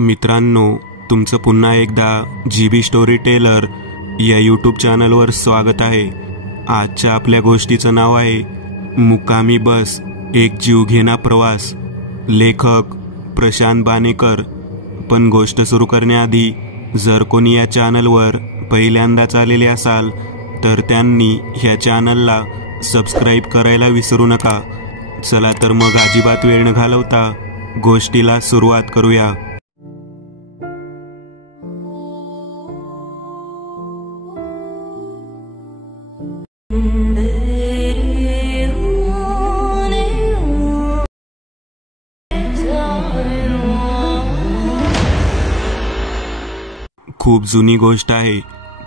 मित्रांनो, तुमचं पुन्हा एकदा GB स्टोरी टेलर या यूट्यूब चॅनलवर स्वागत आहे। आजच्या आपल्या गोष्टीचं नाव आहे मुक्कामी बस, एक जीवघेणा प्रवास। लेखक प्रशांत बानेकर। पण गोष्ट सुरू करण्याआधी जर कोणी या चॅनलवर पहिल्यांदाच आलेले असाल तर त्यांनी ह्या चॅनलला सबस्क्राईब करायला विसरू नका। चला तर मग अजिबात वेळ न घालवता गोष्टीला सुरुवात करूया। खूप जुनी गोष्ट आहे।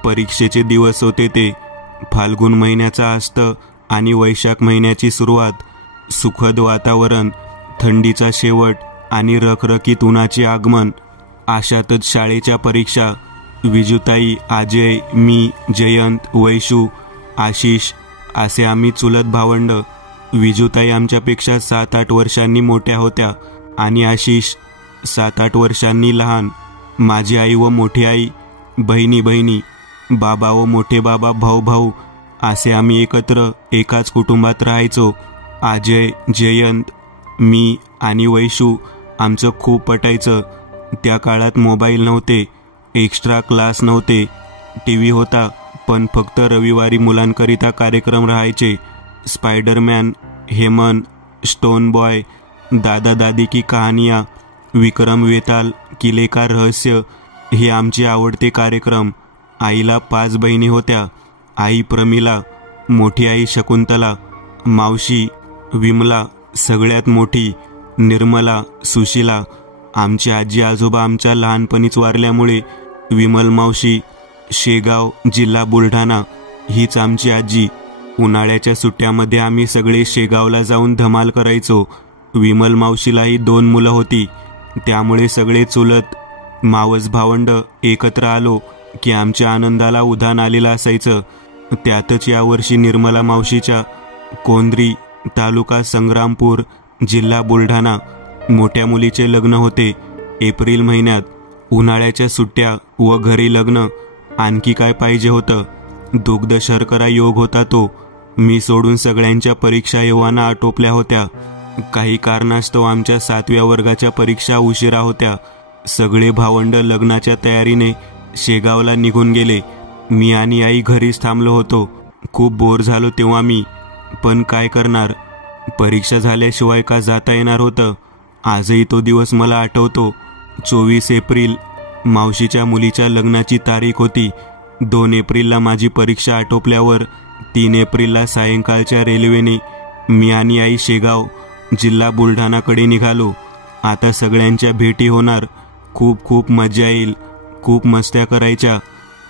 परीक्षेचे दिवस होते ते। फाल्गुन महिन्याचा अस्त आणि वैशाख महिन्याची सुरुवात। सुखद वातावरण, थंडीचा शेवट आणि रखरखीत उन्हाचे आगमन। अशातच शाळेच्या परीक्षा। विजुताई, अजय, मी, जयंत, वैशू, आशिष असे आम्ही चुलत भावंड। विजुताई आमच्यापेक्षा 7-8 वर्षांनी मोठ्या होत्या आणि आशिष 7-8 वर्षांनी लहान। माझी आई व मोठी आई, बहिणी, बाबा व मोठे बाबा, भाऊ असे आम्ही एकत्र एकाच कुटुंबात राहायचो। अजय, जयंत, मी आणि वैशू आमचं खूप पटायचं। त्या काळात मोबाईल नव्हते, एक्स्ट्रा क्लास नव्हते, TV होता पण फक्त रविवारी मुलांकरिता कार्यक्रम राहायचे। स्पायडरमॅन, हेमन, स्टोन बॉय, दादा दादी की कहानियाँ, विक्रम वेताल, किले का रहस्य हे आमचे आवडते कार्यक्रम। आईला 5 बहिणी होत्या। आई प्रमिला, मोठी आई शकुंतला, मावशी विमला, सगळ्यात मोठी निर्मला, सुशीला। आमची आजी आजोबा आमच्या लहानपणीच वारल्यामुळे विमल मावशी, शेगाव, जिल्हा बुलढाणा हीच आमची आजी। उन्हाळ्याच्या सुट्ट्यामध्ये आम्ही सगळे शेगावला जाऊन धमाल करायचो। विमल मावशीलाही 2 मुलं होती, त्यामुळे सगळे चुलत मावस भावंड एकत्र आलो की आमच्या आनंदाला उधाण आलेलं असायचं। त्यातच यावर्षी निर्मला मावशीच्या कोंद्री, तालुका संग्रामपूर, जिल्हा बुलढाणा मोठ्या मुलीचे लग्न होते एप्रिल महिन्यात। उन्हाळ्याच्या सुट्ट्या व घरी लग्न, आणखी काय पाहिजे होतं। दुग्ध शर्करा योग होता तो। मी सोडून सगळ्यांच्या परीक्षा येवाना आटोपल्या होत्या। काही कारणास्तव आमच्या 7व्या वर्गाच्या परीक्षा उशिरा होत्या। सगळे भावंड लग्नाच्या तयारीने शेगावला निघून गेले। मी आणि आई घरीच थांबलो होतो। खूप बोर झालो तेव्हा मी, पण काय करणार, परीक्षा झाल्याशिवाय का जाता येणार होतं। आजही तो दिवस मला आठवतो। 24 एप्रिल मावशीच्या मुलीच्या लग्नाची तारीख होती। 2 एप्रिलला माझी परीक्षा आटोपल्यावर 3 एप्रिलला सायंकाळच्या रेल्वेने मी आणि आई शेगाव, जिल्हा बुलढाणाकडे निघालो। आता सगळ्यांच्या भेटी होणार, खूप मजा येईल, खूप मस्त्या करायच्या,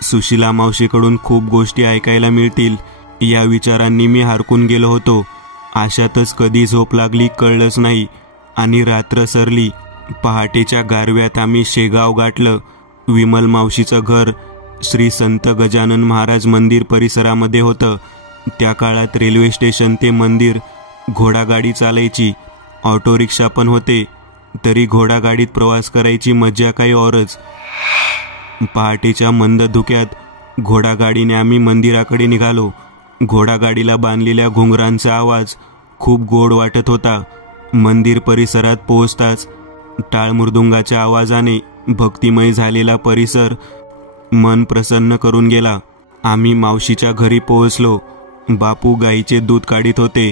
सुशीला मावशीकडून खूप गोष्टी ऐकायला मिळतील या विचारांनी मी हरकून गेलो होतो। अशातच कधी झोप लागली कळलंच नाही आणि रात्र सरली। पहाटेच्या गारव्यात आम्ही शेगाव गाठलं। विमल मावशीचं घर श्री संत गजानन महाराज मंदिर परिसरामध्ये होतं। त्या काळात रेल्वे स्टेशन ते मंदिर घोडागाडी चालायची, ऑटो रिक्षा पण होते, तरी घोडागाडीत प्रवास करायची मज्जा काही औरच। पहाटेच्या मंद धुक्यात घोडागाडीने आम्ही मंदिराकडे निघालो। घोडागाडीला बांधलेल्या घुंगरांचा आवाज खूप गोड वाटत होता। मंदिर परिसरात पोहोचताच टाळ मृदुंगाच्या आवाजाने भक्तिमय झालेला परिसर मन प्रसन्न करून गेला। आम्ही मावशीच्या घरी पोहोचलो। बापू गाईचे दूध काढीत होते।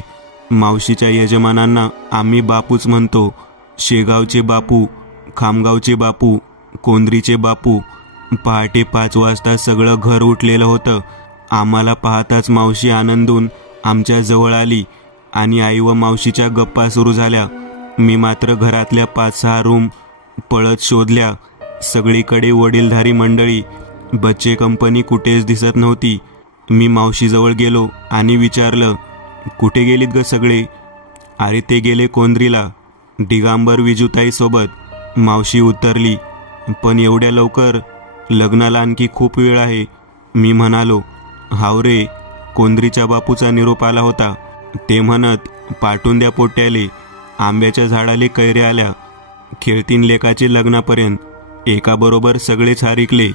मावशीच्या यजमानांना आम्ही बापूच म्हणतो। शेगावचे बापू, खामगावचे बापू, कोंद्रीचे बापू। पहाटे 5 वाजता सगळं घर उठलेलं होतं। आम्हाला पाहताच मावशी आनंदून आमच्या जवळ आली आणि आई व मावशीच्या गप्पा सुरू झाल्या। मी मात्र घरातल्या 5-6 रूम पळत शोधल्या। सगळीकडे वडीलधारी मंडळी, बच्चे कंपनी कुठेच दिसत नव्हती। मी मावशीजवळ गेलो आणि विचारलं, कुठे गेलीत ग सगळे? अरे ते गेले कोंद्रीला, दिगांबर विजुताई सोबत, मावशी उत्तरली। पण एवढ्या लवकर? लग्नाला आणखी खूप वेळ आहे। मी म्हणालो, हाव रे, कोंद्रीच्या बापूचा निरोप आला होता। ते म्हणत, पाठवून द्या पोट्याले, आंब्याच्या झाडाले कैऱ्या आल्या, खेळतीन लेकाचे लग्नापर्यंत। एकाबरोबर सगळेच हारिकले,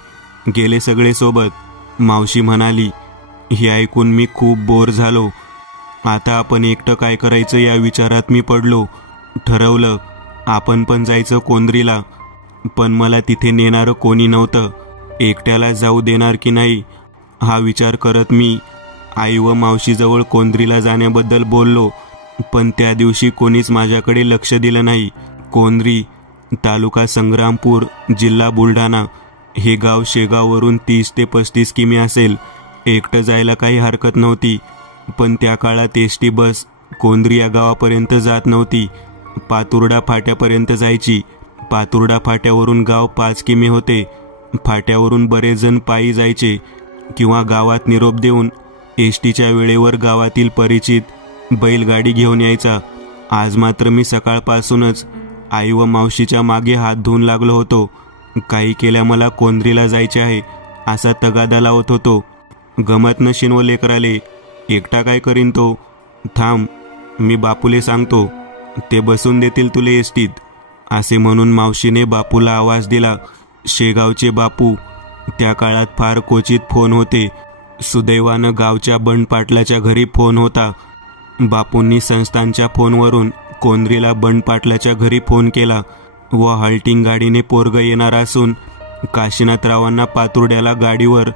गेले सगळे सोबत. मावशी म्हणाली. हे ऐकून मी खूप बोर झालो. आता आपण एकटं काय करायचं या विचारात मी पडलो. ठरवलं आपण पण जायचं कोंद्रीला, पण मला तिथे नेणारं कोणी नव्हतं. एकट्याला जाऊ देणार की नाही हा विचार करत मी आई व मावशीजवळ कोंद्रीला जाण्याबद्दल बोललो, पण त्या दिवशी कोणीच माझ्याकडे लक्ष दिलं नाही. कोंद्री, तालुका संग्रामपूर, जिल्हा बुलढाणा. हे गाव शेगाववरून 30 ते 35 किमी असेल. एकटं जायला काही हरकत नव्हती, पण त्या काळात एसटी बस कोंद्री या गावापर्यंत जात नव्हती. पातुर्डा फाट्यापर्यंत जायची. पातुर्डा फाट्यावरून गाव 5 किमी होते. फाट्यावरून बरेच जण पायी जायचे किंवा गावात निरोप देऊन एसटीच्या वेळेवर गावातील परिचित बैलगाडी घेऊन यायचा. आज मात्र मी सकाळपासूनच आई व मावशीच्या मागे हात धुवून लागलो होतो. काही केल्या मला कोंद्रीला जायचे आहे असा तगादा लावत होतो. गमत नशीन व लेकराले, एकटा काय करीन तो. थांब, मी बापूले सांगतो, ते बसून देतील तुले एसटीत, असे म्हणून मावशीने बापूला आवाज दिला. शेगावचे बापू. त्या काळात फार क्वचित फोन होते. सुदैवानं गावच्या बंड पाटलाच्या घरी फोन होता. बापूंनी संस्थांच्या फोनवरून कोंद्रीला बंड पाटलाच्या घरी फोन केला व हल्टिंग गाडीने पोरग येणार असून काशीनाथरावांना पातुर्ड्याला गाडीवर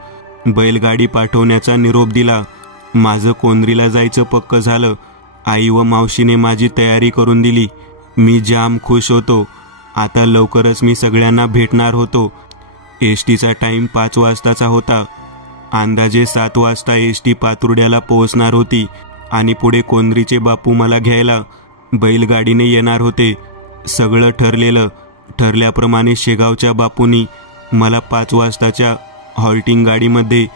बैलगाडी पाठवण्याचा निरोप दिला. माझं कोंद्रीला जायचं पक्क झालं. आई व मावशीने माझी तयारी करून दिली. मी जाम खुश होतो. आता लवकरच मी सगळ्यांना भेटणार होतो. एसटीचा टाईम 5 वाजताचा होता. अंदाजे 7 वाजता एसटी पातुर्ड्याला पोहोचणार होती आणि पुढे कोंद्रीचे बापू मला घ्यायला बैलगाडीने येणार होते. सगळं ठरल्याप्रमाणे शेगावच्या बापूंनी मला 5 वाजताच्या हॉल्टिंग गाडीमध्ये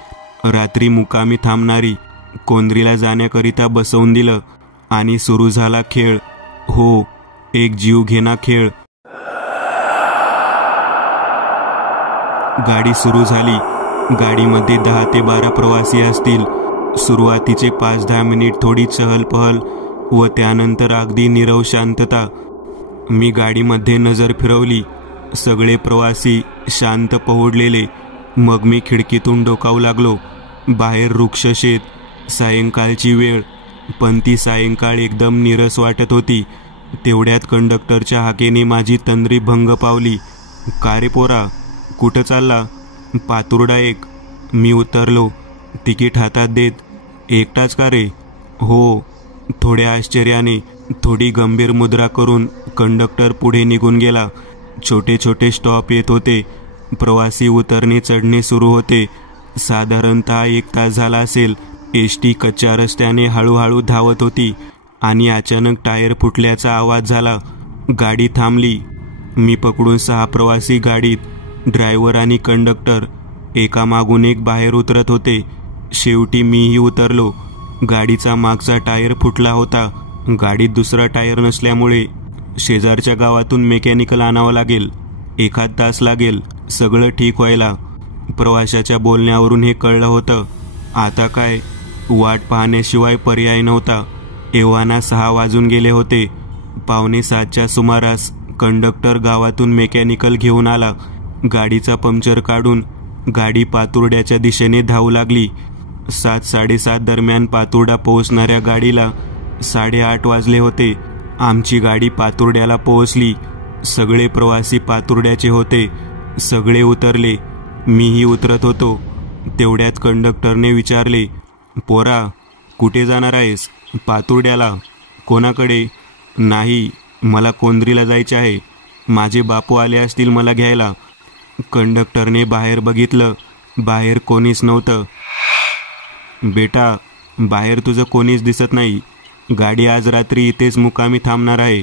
रात्री मुकामी थांबणारी कोंद्रीला जाण्याकरिता बसवून दिलं आणि सुरू झाला खेळ. हो, एक जीवघेणा खेळ. गाडी सुरू झाली. गाडीमध्ये 10 ते 12 प्रवासी असतील. सुरुवातीचे 5-10 मिनिट थोडी चहलपहल व त्यानंतर अगदी नीरव शांतता. मी गाडीमध्ये नजर फिरवली. सगळे प्रवासी शांत पहुडलेले. मग मी खिडकीतून डोकावू लागलो. बाहेर वृक्ष शेत. सायंकाळची वेळ, पण ती सायंकाळ एकदम नीरस वाटत होती. तेवढ्यात कंडक्टरच्या हाकेने माझी तंद्री भंग पावली. का रे पोरा, कुठं चालला? पातुर्डा 1. मी उतरलो. तिकीट हातात देत, एकटाच का रे? हो. थोड्या आश्चर्याने, थोडी गंभीर मुद्रा करून कंडक्टर पुढे निघून गेला. छोटे छोटे स्टॉप येत होते. प्रवासी उतरणे चढणे सुरू होते. साधारणतः 1 तास झाला असेल. एसटी कच्च्या रस्त्याने हळूहळू धावत होती आणि अचानक टायर फुटल्याचा आवाज झाला. गाडी थांबली. मी पकडून 6 प्रवासी गाडीत. ड्रायव्हर आणि कंडक्टर एकामागून एक बाहेर उतरत होते. शेवटी मीही उतरलो. गाडीचा मागचा टायर फुटला होता. गाडीत दुसरा टायर नसल्यामुळे शेजारच्या गावातून मेकॅनिकल आणावं लागेल. 1 तास लागेल सगळं ठीक व्हायला. प्रवाशाच्या बोलण्यावरून हे कळलं होतं. आता काय, वाट पाहण्याशिवाय पर्याय नव्हता. एव्हाना 6 वाजून गेले होते. 6:45च्या सुमारास कंडक्टर गावातून मेकॅनिकल घेऊन आला. गाडीचा पंक्चर काढून गाडी पातुर्ड्याच्या दिशेने धावू लागली. 7-7:30 दरम्यान पातुर्डा पोहोचणाऱ्या गाडीला 8:30 वाजले होते. आमची गाडी पातुर्ड्याला पोहोचली. सगळे प्रवासी पातुर्ड्याचे होते. सगळे उतरले. मीही उतरत होतो. तेवढ्यात कंडक्टरने विचारले, पोरा, कुठे जाणार आहेस? पातुर्ड्याला. कोणाकडे? नाही, मला कोंद्रीला जायचे आहे. माझे बापू आले असतील मला घ्यायला. कंडक्टरने बाहेर बघितलं. बाहेर कोणीच नव्हतं. बेटा, बाहेर तुझं कोणीच दिसत नाही. गाडी आज रात्री इथेच मुकामी थांबणार आहे.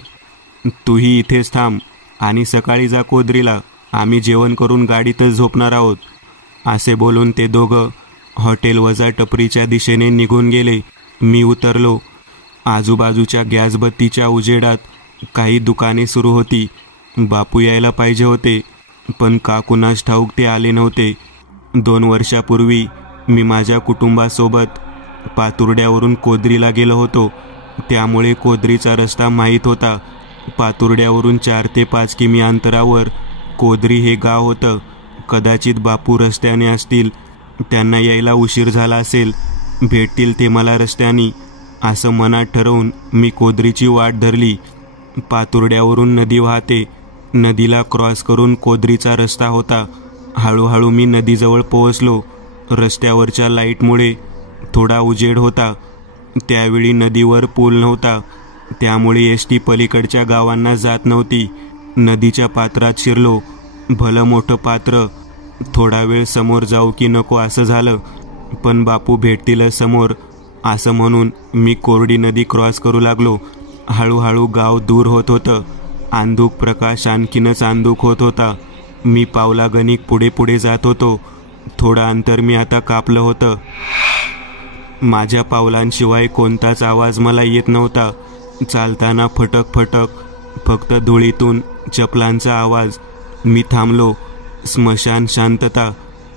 तूही इथेच थांब आणि सकाळी जा कोंद्रीला. आम्ही जेवण करून गाडीतच झोपणार आहोत. असे बोलून ते दोघं हॉटेल वजा टपरीच्या दिशेने निघून गेले. मी उतरलो. आजूबाजूच्या गॅसबत्तीच्या उजेडात काही दुकाने सुरू होती. बापू यायला पाहिजे होते, पण का कुणास ठाऊक ते आले नव्हते. 2 वर्षापूर्वी मी माझ्या कुटुंबासोबत पातुर्ड्यावरून कोंद्रीला गेलो होतो. त्यामुळे कोंद्रीचा रस्ता माहीत होता. पातुर्ड्यावरून 4 ते 5 किमी अंतरावर कोदरी हे गाव होतं. कदाचित बापू रस्त्याने असतील, त्यांना यायला उशीर झाला असेल, भेटतील ते मला रस्त्याने, असं मनात ठरवून मी कोदरीची वाट धरली. पातुर्ड्यावरून नदी वाहते. नदीला क्रॉस करून कोदरीचा रस्ता होता. हळूहळू मी नदीजवळ पोहोचलो. रस्त्यावरच्या लाईटमुळे थोडा उजेड होता. त्यावेळी नदीवर पूल नव्हता, त्यामुळे एसटी पलीकडच्या गावांना जात नव्हती. नदीच्या पात्रात शिरलो. भलं मोठं पात्र. थोडा वेळ समोर जाऊ की नको असं झालं, पण बापू भेटतीलच समोर असं म्हणून मी कोरडी नदी क्रॉस करू लागलो. हळूहळू गाव दूर होत होतं. अंधुक प्रकाश आणखीनच अंधुक होत होता. मी पावलागणिक पुढे पुढे जात होतो. थोडं अंतर मी आता कापलं होतं. माझ्या पावलांशिवाय कोणताच आवाज मला येत नव्हता. चालताना फटक फटक, फक्त धुळीतून चपलांचा आवाज. मी थांबलो. स्मशान शांतता.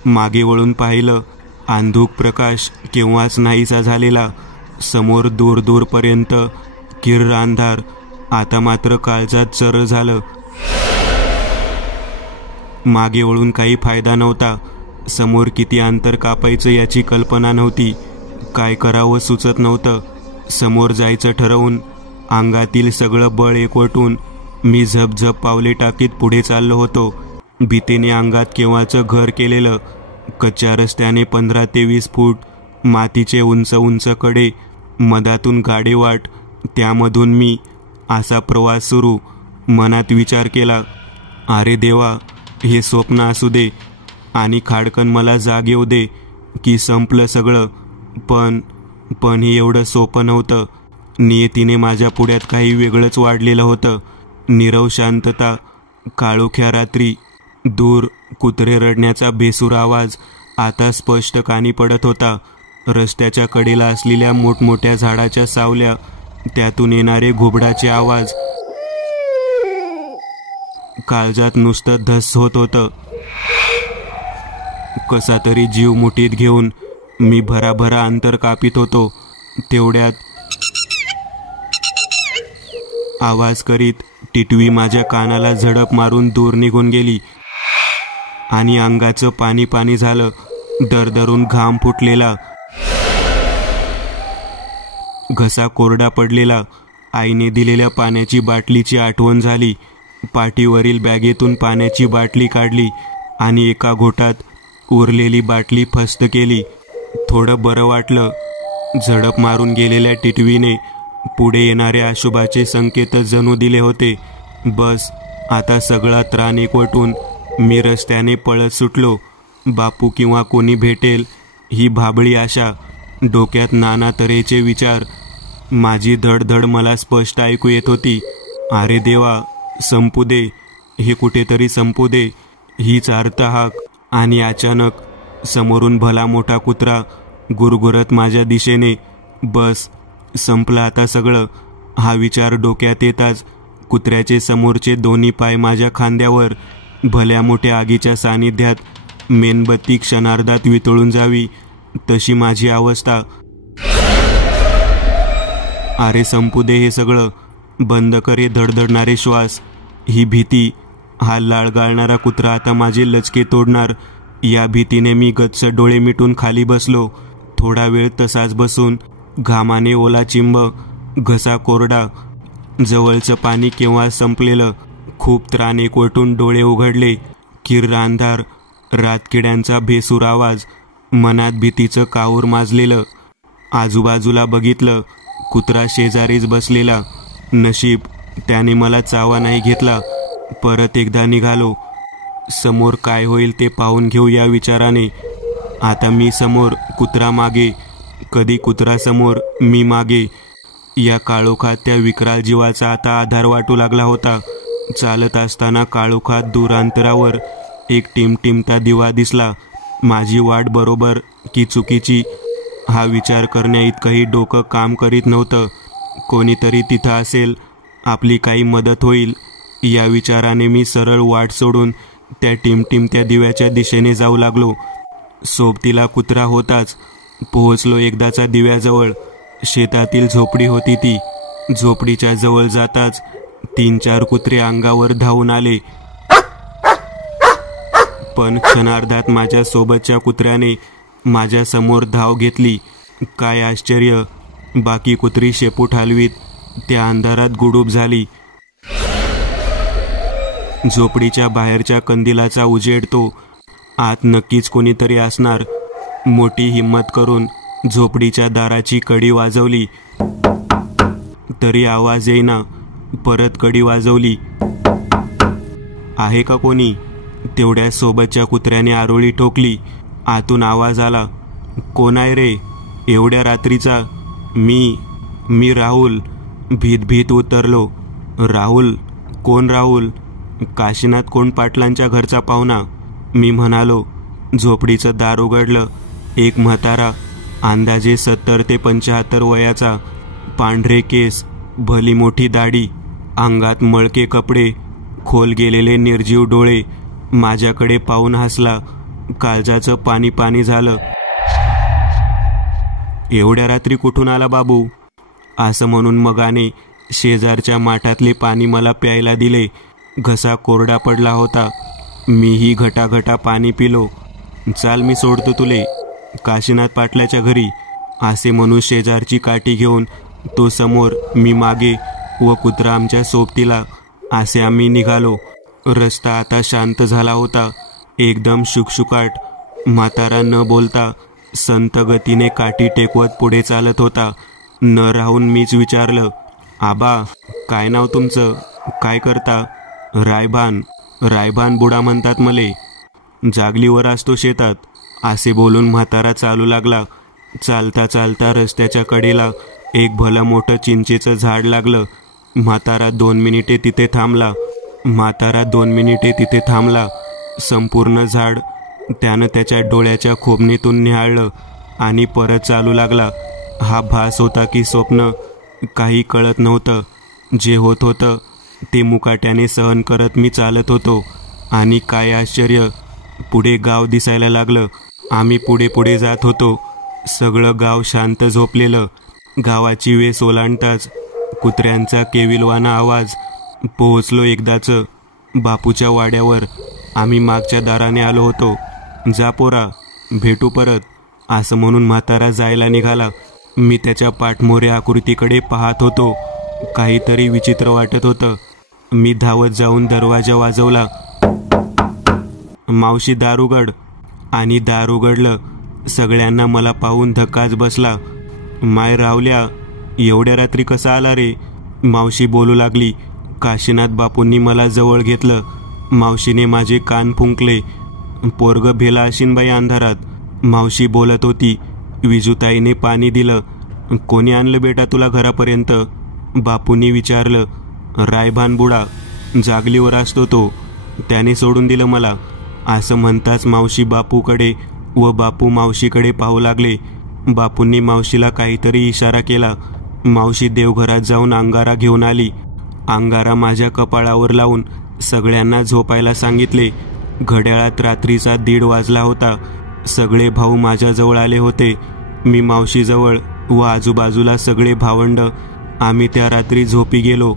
मागे वळून पाहिलं. अंधुक प्रकाश केव्हाच नाहीसा झालेला. समोर दूर दूरपर्यंत किर्र अंधार. आता मात्र काळजात चरळ झालं. मागे वळून काही फायदा नव्हता. समोर किती अंतर कापायचं याची कल्पना नव्हती. काय करावं सुचत नव्हतं. समोर जायचं ठरवून अंगातील सगळं बळ एकवटून मी झपझप पावले टाकीत पुढे चाललो होतो. भीतीने अंगात केव्हाचं घर केलेलं. कच्च्या रस्त्याने 15 ते 20 फूट, मातीचे उंच उंच कडे, मधातून गाडेवाट, त्यामधून मी. असा प्रवास सुरू. मनात विचार केला, अरे देवा, हे स्वप्न असू दे आणि खाडकन मला जाग येऊ दे की संपलं सगळं. पण हे एवढं सोपं नव्हतं. नियतीने माझ्या पुढ्यात काही वेगळंच वाढलेलं होतं. नीरव शांतता. काळोख्या रात्री. दूर कुत्रे रडण्याचा बेसूर आवाज आता स्पष्ट कानी पडत होता. रस्त्याच्या कडेला असलेल्या मोठमोठ्या झाडाच्या सावल्या, त्यातून येणारे घुबडाचे आवाज. काळजात नुसतं धस होत होतं. कसा तरी जीव मुठीत घेऊन मी भराभरा अंतर कापित होतो. तेवढ्यात आवाज करीत टिटवी माझ्या कानाला झडप मारून दूर निघून गेली आणि अंगाचं पाणी पाणी झालं. दरदरून घाम फुटलेला. घसा कोरडा पडलेला. आईने दिलेल्या पाण्याची बाटलीची आठवण झाली. पाठीवरील बॅगेतून पाण्याची बाटली काढली आणि एका घोटात उरलेली बाटली फस्त केली. थोडं बरं वाटलं. झडप मारून गेलेल्या टिटवीने पुढे येणारे अशुभाचे संकेत जणू दिले होते. बस आता सगळा त्राण एकवटून मी रस्त्याने पळत सुटलो. बापू किंवा कोणी भेटेल ही भाबळी आशा. डोक्यात नाना तऱ्हेचे विचार. माझी धडधड मला स्पष्ट ऐकू येत होती. अरे देवा, संपू दे, हे कुठेतरी संपू दे, हीच अर्थहाक. आणि अचानक समोरून भला मोठा कुत्रा गुरगुरत माझ्या दिशेने. बस संपलं आता सगळं, हा विचार डोक्यात येताच कुत्र्याचे समोरचे दोन्ही पाय माझ्या खांद्यावर. भल्या मोठ्या आगीच्या सानिध्यात मेणबत्ती क्षणार्धात वितळून जावी तशी माझी अवस्था. अरे संपू दे हे सगळं, बंद करे धडधडणारे श्वास. ही भीती, हा लाळ गाळणारा कुत्रा आता माझे लचके तोडणार, या भीतीने मी गच्च डोळे मिटून खाली बसलो. थोडा वेळ तसाच बसून घामाने ओला चिंब, घसा कोरडा, जवळचं पाणी केव्हा संपलेलं. खूप त्राण एकवटून डोळे उघडले. किर्र अंधार, रातकिड्यांचा भेसूर आवाज, मनात भीतीचं काऊर माजलेलं. आजूबाजूला बघितलं. कुत्रा शेजारीच बसलेला. नशीब त्याने मला चावा नाही घेतला. परत एकदा निघालो. समोर काय होईल ते पाहून घेऊ या विचाराने. आता मी समोर, कुत्रा मागे. कधी कुत्रा समोर, मी मागे. या काळोखात त्या विकराल जीवाचा आता आधार वाटू लागला होता. चालत असताना काळोखात दूर अंतरावर एक टिमटिमता दिवा दिसला. माझी वाट बरोबर की चुकीची, हा विचार करण्या इतकंही डोकं काम करीत नव्हतं. कोणीतरी तिथं असेल, आपली काही मदत होईल या विचाराने मी सरळ वाट सोडून त्या टिमटिमत्या दिव्याच्या दिशेने जाऊ लागलो. सोबतीला कुत्रा होताच. पोहोचलो एकदाचा दिव्याजवळ. शेतातील झोपडी होती ती. झोपडीच्या जवळ जाताच 3-4 कुत्रे अंगावर धावून आले. पण क्षणार्धात माझ्या सोबतच्या कुत्र्याने माझ्या समोर धाव घेतली. काय आश्चर्य, बाकी कुत्री शेपूट हलवीत त्या अंधारात गुडूप झाली. झोपडीच्या बाहेरच्या कंदिलाचा उजेड तो. आत नक्कीच कोणीतरी असणार. मोठी हिम्मत करून झोपडीच्या दाराची कडी वाजवली, तरी आवाज येईना. परत कडी वाजवली. आहे का कोणी? तेवढ्या सोबतच्या कुत्र्याने आरोळी ठोकली. आतून आवाज आला, कोण आहे रे एवढ्या रात्रीचा? मी राहुल. भीत उतरलो. राहुल? कोण राहुल? काशीनाथ कोण पाटलांच्या घरचा पाहुणा, मी म्हणालो. झोपडीचं दार उघडलं. एक म्हातारा, अंदाजे 70 ते 75 वयाचा, पांढरे केस, भली मोठी दाढी, अंगात मळके कपडे, खोल गेलेले निर्जीव डोळे, माझ्याकडे पाहून हसला. काळजाचं पाणी झालं. एवढ्या रात्री कुठून आला बाबू? असं म्हणून मगाने शेजारच्या माठातले पाणी मला प्यायला दिले. घसा कोरडा पडला होता. मीही घटाघटा पाणी पिलो. चाल मी सोडतो तुले काशीनाथ पाटलाच्या घरी, असे म्हणून शेजारची काठी घेऊन तो समोर, मी मागे व कुत्रा आमच्या सोबतीला, असे आम्ही निघालो. रस्ता आता शांत झाला होता, एकदम शुकशुकाट. म्हातारा न बोलता संत गतीने काठी टेकवत पुढे चालत होता. न राहून मीच विचारलं, आबा काय नाव तुमचं, काय करता? रायभान बुडा म्हणतात मले. जागलीवर असतो शेतात, असे बोलून म्हातारा चालू लागला. चालता चालता रस्त्याच्या कडेला एक भलं मोठं चिंचेचं झाड लागलं. म्हातारा 2 मिनिटे तिथे थांबला. संपूर्ण झाड त्यानं त्याच्या डोळ्याच्या खोबणीतून निहाळलं आणि परत चालू लागला. हा भास होता की स्वप्न, काही कळत नव्हतं. जे होत होतं ते मुकाट्याने सहन करत मी चालत होतो. आणि काय आश्चर्य, पुढे गाव दिसायला लागलं. आम्ही पुढे जात होतो. सगळं गाव शांत झोपलेलं. गावाची वेस ओलांडताच कुत्र्यांचा केविलवाना आवाज. पोहोचलो एकदाच बापूच्या वाड्यावर. आम्ही मागच्या दाराने आलो होतो. जा पोरा, भेटू परत, असं म्हणून म्हातारा जायला निघाला. मी त्याच्या पाठमोऱ्या आकृतीकडे पाहत होतो. काहीतरी विचित्र वाटत होतं. मी धावत जाऊन दरवाजा वाजवला. मावशी दार उघड. आणि दार उघडलं. सगळ्यांना मला पाहून धक्काच बसला. माय रावल्या, एवढ्या रात्री कसा आला रे? मावशी बोलू लागली. काशीनाथ बापूंनी मला जवळ घेतलं. मावशीने माझे कान फुंकले. पोरग भेला अशीन बाई अंधारात, मावशी बोलत होती. विजूताईने पाणी दिलं. कोणी आणलं बेटा तुला घरापर्यंत? बापूंनी विचारलं. रायभान बुडा, जागलीवर असतो तो, त्याने सोडून दिलं मला, असं म्हणताच मावशी बापूकडे व बापू मावशीकडे पाहू लागले. बापूंनी मावशीला काहीतरी इशारा केला. मावशी देवघरात जाऊन अंगारा घेऊन आली. अंगारा माझ्या कपाळावर लावून सगळ्यांना झोपायला सांगितले. घड्याळात रात्रीचा 1:30 वाजला होता. सगळे भाऊ माझ्याजवळ आले होते. मी मावशीजवळ व आजूबाजूला सगळे भावंड. आम्ही त्या रात्री झोपी गेलो.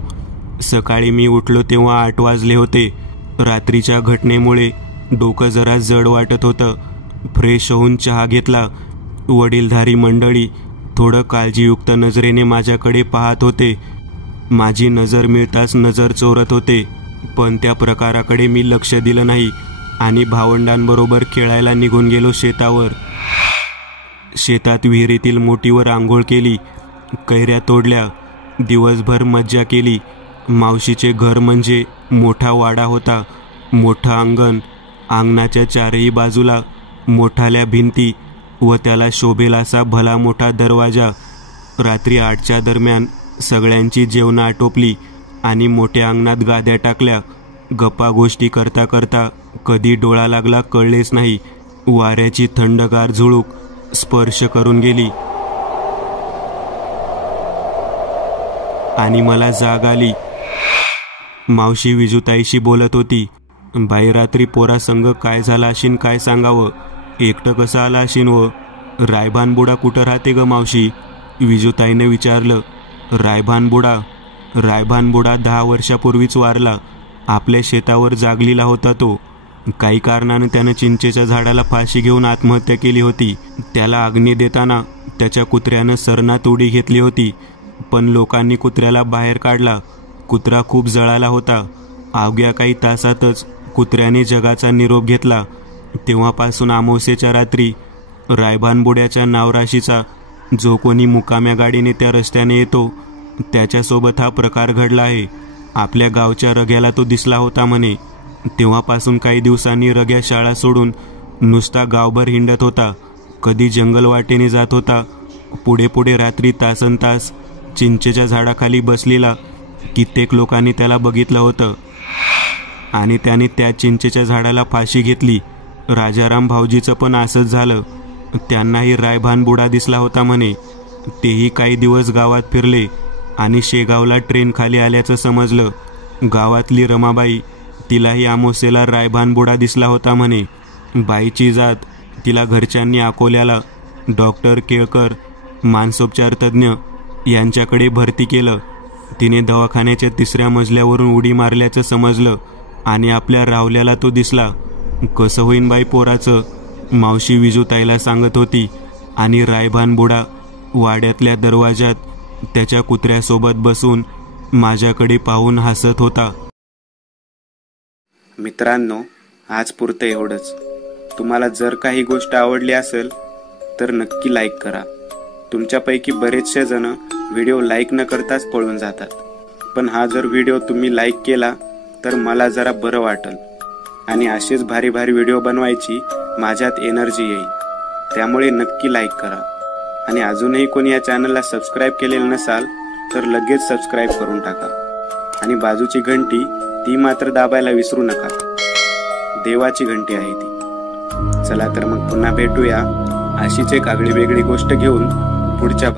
सकाळी मी उठलो तेव्हा 8 वाजले होते. रात्रीच्या घटनेमुळे डोकं जरा जड वाटत होतं. फ्रेश होऊन चहा घेतला. वडीलधारी मंडळी थोडं काळजीयुक्त नजरेने माझ्याकडे पाहत होते. माझी नजर मिळताच नजर चोरत होते, पण त्या प्रकाराकडे मी लक्ष दिलं नाही आणि भावंडांबरोबर खेळायला निघून गेलो शेतावर. शेतात विहिरीतील मोठीवर आंघोळ केली. कैऱ्या तोडल्या. दिवसभर मज्जा केली. मावशीचे घर म्हणजे मोठा वाडा होता. मोठं अंगण, अंगणाच्या चारही बाजूला मोठाल्या भिंती व त्याला शोभेल असा भला मोठा दरवाजा. रात्री 8च्या दरम्यान सगळ्यांची जेवणं आटोपली आणि मोठ्या अंगणात गाद्या टाकल्या. गप्पा गोष्टी करता करता कधी डोळा लागला कळलेच नाही. वाऱ्याची थंडगार झुळूक स्पर्श करून गेली आणि मला जाग आली. मावशी विजूताईशी बोलत होती. बाई रात्री पोरा संग काय झाला अशीन काय सांगावं? एकटं कसं आला अशीन व? रायभान बुडा कुठं राहते ग मावशी? विजूताईने विचारलं. रायभान बुडा 10 वर्षापूर्वीच वारला. आपल्या शेतावर जागलीला होता तो. काही कारणानं त्यानं चिंचेच्या झाडाला फाशी घेऊन आत्महत्या केली होती. त्याला अग्नी देताना त्याच्या कुत्र्यानं सरनात उडी घेतली होती, पण लोकांनी कुत्र्याला बाहेर काढला. कुत्रा खूप जळाला होता. अवघ्या काही तासातच कुत्र्याने जगाचा निरोप घेतला. तेव्हापासून अमावस्येच्या रात्री रायभानबुड्याच्या नावराशीचा जो कोणी मुकाम्या गाडीने त्या रस्त्याने येतो त्याच्यासोबत हा प्रकार घडला आहे. आपल्या गावच्या रग्याला तो दिसला होता म्हणे. तेव्हापासून काही दिवसांनी रग्या शाळा सोडून नुसता गावभर हिंडत होता. कधी जंगल वाटेने जात होता. पुढे पुढे रात्री तासनतास चिंचेच्या झाडाखाली बसलेला कित्येक लोकांनी त्याला बघितलं होतं आणि त्याने त्या चिंचेच्या झाडाला फाशी घेतली. राजाराम भाऊजीचं पण असंच झालं. त्यांनाही रायभानबुडा दिसला होता म्हणे. तेही काही दिवस गावात फिरले आणि शेगावला ट्रेन खाली आल्याचं समजलं. गावातली रमाबाई, तिलाही अमावस्येला रायभानबुडा दिसला होता म्हणे. बाईची जात, तिला घरच्यांनी अकोल्याला डॉक्टर केळकर, मानसोपचार तज्ज्ञ यांच्याकडे भरती केलं. तिने दवाखान्याच्या 3ऱ्या मजल्यावरून उडी मारल्याचं समजलं आणि आपल्या रावल्याला तो दिसला. कसं होईन बाई पोराचं, मावशी विजूताईला सांगत होती. आणि रायभानबुडा वाड्यातल्या दरवाजात त्याच्या कुत्र्यासोबत बसून माझ्याकडे पाहून हसत होता. मित्रांनो, आज पुरतं एवढंच. तुम्हाला जर काही गोष्ट आवडली असेल तर नक्की लाईक करा. तुमच्यापैकी बरेचसे जण व्हिडिओ लाईक न करताच पळून जातात, पण हा जर व्हिडिओ तुम्ही लाईक केला तर मला जरा बरं वाटेल आणि असेच भारी भारी व्हिडिओ बनवायची माझ्यात एनर्जी येईल. त्यामुळे नक्की लाईक करा. आणि अजूनही कोणी या चॅनलला सबस्क्राईब केलेलं नसाल तर लगेच सबस्क्राईब करून टाका. आणि बाजूची घंटी ती मात्र दाबायला विसरू नका. देवाची घंटी आहे ती. चला तर मग पुन्हा भेटूया अशीच एक आगळी वेगळी गोष्ट घेऊन पुढच्या